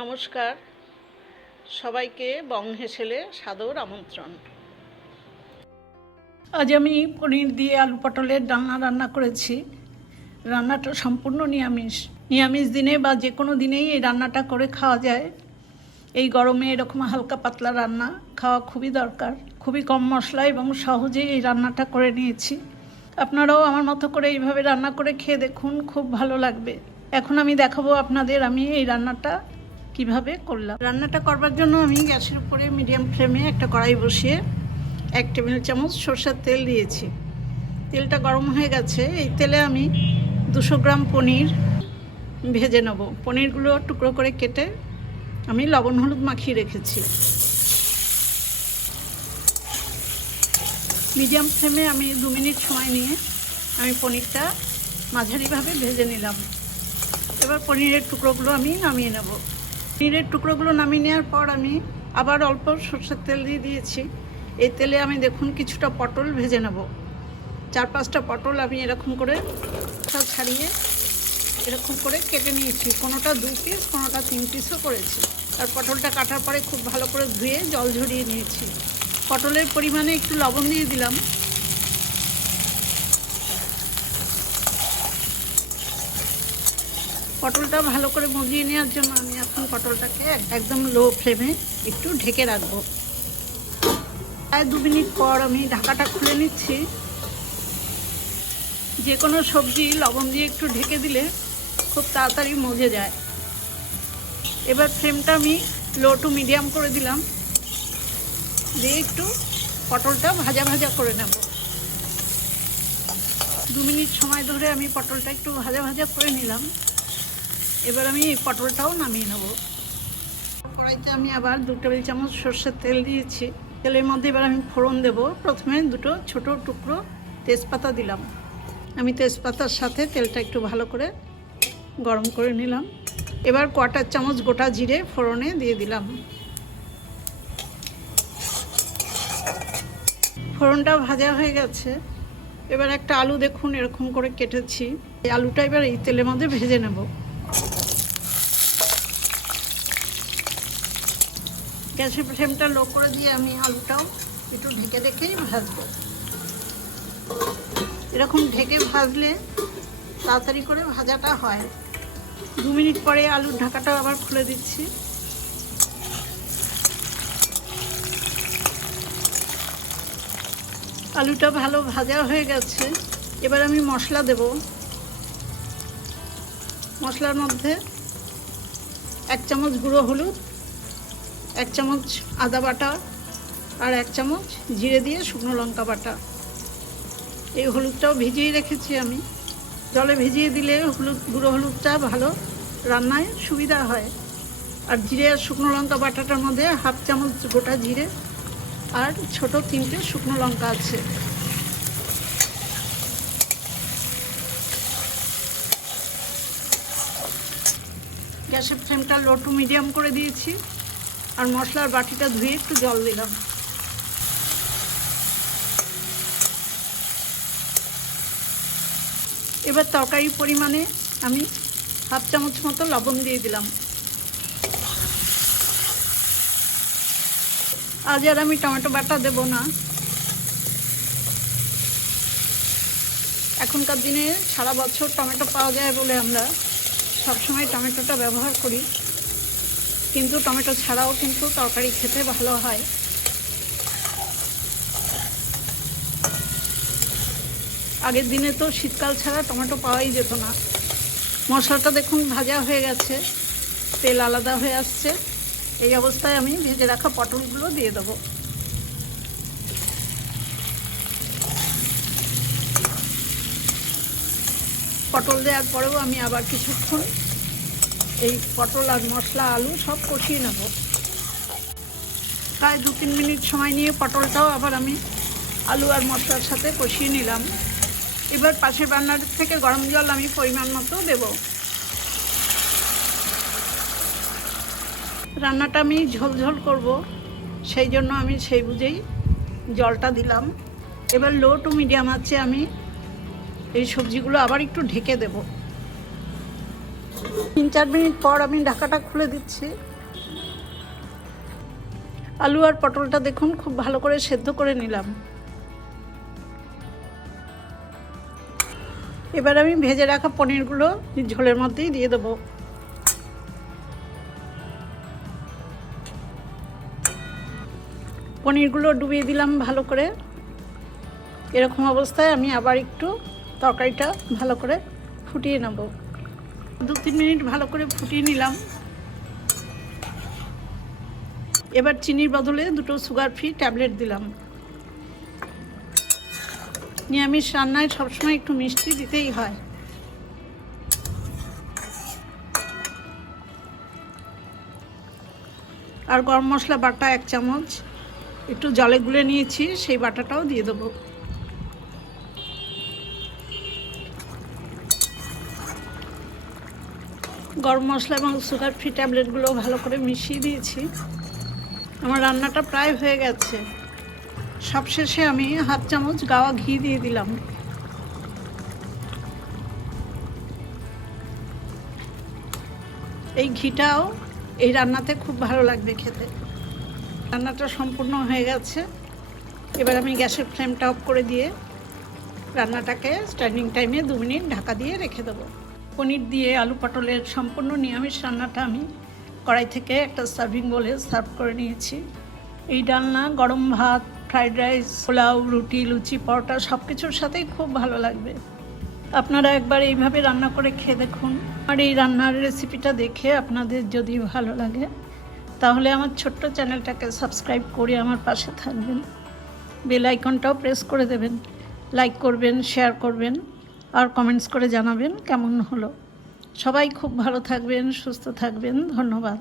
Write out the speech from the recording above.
নমস্কার, সবাইকে বং হেসেলে সাদর আমন্ত্রণ। আজ আমি পনির দিয়ে আলু পটলের ডালনা রান্না করেছি। রান্নাটা সম্পূর্ণ নিরামিষ দিনে বা যে কোনো দিনেই এই রান্নাটা করে খাওয়া যায়। এই গরমে এরকম হালকা পাতলা রান্না খাওয়া খুবই দরকার। খুবই কম মশলা এবং সহজেই এই রান্নাটা করে নিয়েছি। আপনারাও আমার মতো করে এইভাবে রান্না করে খেয়ে দেখুন, খুব ভালো লাগবে। এখন আমি দেখাবো আপনাদের আমি এই রান্নাটা কিভাবে করলাম। রান্নাটা করবার জন্য আমি গ্যাসের উপরে মিডিয়াম ফ্লেমে একটা কড়াই বসিয়ে 1 টেবিল চামচ সরষের তেল দিয়েছি। তেলটা গরম হয়ে গেছে। এই তেলে আমি 200 গ্রাম পনির ভেজে নেব। পনিরগুলো টুকরো করে কেটে আমি লবণ হলুদ মাখিয়ে রেখেছি। মিডিয়াম ফ্লেমে আমি 2 মিনিট সময় নিয়ে আমি পনিরটা মাঝারিভাবে ভেজে নিলাম। এবার পনিরের টুকরোগুলো আমি নামিয়ে নেব। পনিরের টুকরোগুলো নামিয়ে নেওয়ার পর আমি আবার অল্প সরষের তেল দিয়ে দিয়েছি। এই তেলে আমি দেখুন কিছুটা পটল ভেজে নেব। 4-5টা পটল আমি এরকম করে ছাড়িয়ে এরকম করে কেটে নিয়েছি। কোনোটা 2 পিস, কোনোটা 3 পিসও করেছি। আর পটলটা কাটার পরে খুব ভালো করে ধুয়ে জল ঝরিয়ে নিয়েছি। পটলের পরিমাণে একটু লবণ দিয়ে দিলাম। পটলটা ভালো করে মজিয়ে নেওয়ার জন্য আমি এখন পটলটাকে একদম লো ফ্লেমে একটু ঢেকে রাখবো। প্রায় 2 মিনিট পর আমি ঢাকাটা খুলে নিচ্ছি। যে কোনো সবজি লবণ দিয়ে একটু ঢেকে দিলে খুব তাড়াতাড়ি মজে যায়। এবার ফ্লেমটা আমি লো টু মিডিয়াম করে দিলাম, দিয়ে একটু পটলটা ভাজা ভাজা করে নেব। 2 মিনিট সময় ধরে আমি পটলটা একটু ভাজা ভাজা করে নিলাম। এবার আমি এই পটলটাও নামিয়ে নেব। কড়াইতে আমি আবার 2 টেবিল চামচ সরষের তেল দিয়েছি। তেলের মধ্যে এবার আমি ফোড়ন দেব। প্রথমে 2টো ছোটো টুকরো তেজপাতা দিলাম। আমি তেজপাতার সাথে তেলটা একটু ভালো করে গরম করে নিলাম। এবার 1/4 চামচ গোটা জিরে ফোড়নে দিয়ে দিলাম। ফোড়নটা ভাজা হয়ে গেছে। এবার একটা আলু দেখুন এরকম করে কেটেছি। এই আলুটা এবার এই তেলের মধ্যে ভেজে নেব। গ্যাসের ফ্লেমটা লো করে দিয়ে আমি আলুটাও একটু ঢেকে ঢেকেই ভাজবো। এরকম ঢেকে ভাজলে তাড়াতাড়ি করে ভাজাটা হয়। 2 মিনিট পরে আলুর ঢাকাটা আবার খুলে দিচ্ছি। আলুটা ভালো ভাজা হয়ে গেছে। এবার আমি মশলা দেব। মশলার মধ্যে 1 চামচ গুঁড়ো হলুদ, 1 চামচ আদা বাটা আর 1 চামচ জিরে দিয়ে শুকনো লঙ্কা বাটা। এই হলুদটাও ভিজিয়ে রেখেছি আমি। জলে ভিজিয়ে দিলে গুঁড়ো হলুদটা ভালো রান্নায় সুবিধা হয়। আর জিরে আর শুকনো লঙ্কা বাটাটার মধ্যে 1/2 চামচ গোটা জিরে আর ছোট 3টে শুকনো লঙ্কা আছে। গ্যাসের ফ্লেমটা লো টু মিডিয়াম করে দিয়েছি। আর মশলার বাটিটা ধুয়ে একটু জল দিলাম। এবার তরকারির পরিমাণে আমি 1/2 চামচ মতো লবণ দিয়ে দিলাম। আজ আর আমি টমেটো বাটা দেব না। এখনকার দিনে সারা বছর টমেটো পাওয়া যায় বলে আমরা সবসময় টমেটোটা ব্যবহার করি, কিন্তু টমেটো ছাড়াও কিন্তু তরকারি খেতে ভালো হয়। আগের দিনে তো শীতকাল ছাড়া টমেটো পাওয়াই যেত না। মশলাটা দেখুন ভাজা হয়ে গেছে, তেল আলাদা হয়ে আসছে। এই অবস্থায় আমি ভেজে রাখা পটলগুলো দিয়ে দেবো। পটল দেওয়ার পরেও আমি আবার কিছুক্ষণ এই পটল আর মশলা আলু সব কষিয়ে নেব। প্রায় 2-3 মিনিট সময় নিয়ে পটলটাও আবার আমি আলু আর মশলার সাথে কষিয়ে নিলাম। এবার পাশের রান্নার থেকে গরম জল আমি পরিমাণ মতো দেব। রান্নাটা আমি ঝোল করব, সেই জন্য আমি সেই বুঝেই জলটা দিলাম। এবার লো টু মিডিয়াম আছে আমি এই সবজিগুলো আবার একটু ঢেকে দেব। 3-4 মিনিট পর আমি ঢাকাটা খুলে দিচ্ছি। আলু আর পটলটা দেখুন খুব ভালো করে সেদ্ধ করে নিলাম। এবার আমি ভেজে রাখা পনিরগুলো ঝোলের মধ্যেই দিয়ে দেবো। পনিরগুলো ডুবিয়ে দিলাম ভালো করে। এরকম অবস্থায় আমি আবার একটু তরকারিটা ভালো করে ফুটিয়ে নেব। 2-3 মিনিট ভালো করে ফুটিয়ে নিলাম। এবার চিনির বদলে 2টো সুগার ফ্রি ট্যাবলেট দিলাম। নিরামিষ রান্নায় সবসময় একটু মিষ্টি দিতেই হয়। আর গরম মশলা বাটা 1 চামচ একটু জলে গুলে নিয়েছি, সেই বাটাটাও দিয়ে দেবো। গরম মশলা এবং সুগার ফ্রি ট্যাবলেটগুলো ভালো করে মিশিয়ে দিয়েছি। আমার রান্নাটা প্রায় হয়ে গেছে। সবশেষে আমি 1/2 চামচ গাওয়া ঘি দিয়ে দিলাম। এই ঘিটাও এই রান্নাতে খুব ভালো লাগবে খেতে। রান্নাটা সম্পূর্ণ হয়ে গেছে। এবার আমি গ্যাসের ফ্লেমটা অফ করে দিয়ে রান্নাটাকে স্ট্যান্ডিং টাইমে 2 মিনিট ঢাকা দিয়ে রেখে দেবো। পনির দিয়ে আলু পটলের সম্পূর্ণ নিরামিষ রান্নাটা আমি কড়াই থেকে একটা সার্ভিং বোলে সার্ভ করে নিয়েছি। এই ডালনা গরম ভাত, ফ্রাইড রাইস, পোলাও, রুটি, লুচি, পরোটা সব কিছুর সাথেই খুব ভালো লাগবে। আপনারা একবার এইভাবে রান্না করে খেয়ে দেখুন। আর এই রান্নার রেসিপিটা দেখে আপনাদের যদি ভালো লাগে তাহলে আমার ছোট্ট চ্যানেলটাকে সাবস্ক্রাইব করে আমার পাশে থাকবেন। বেল আইকনটাও প্রেস করে দেবেন। লাইক করবেন, শেয়ার করবেন আর কমেন্টস করে জানাবেন কেমন হলো। সবাই খুব ভালো থাকবেন, সুস্থ থাকবেন। ধন্যবাদ।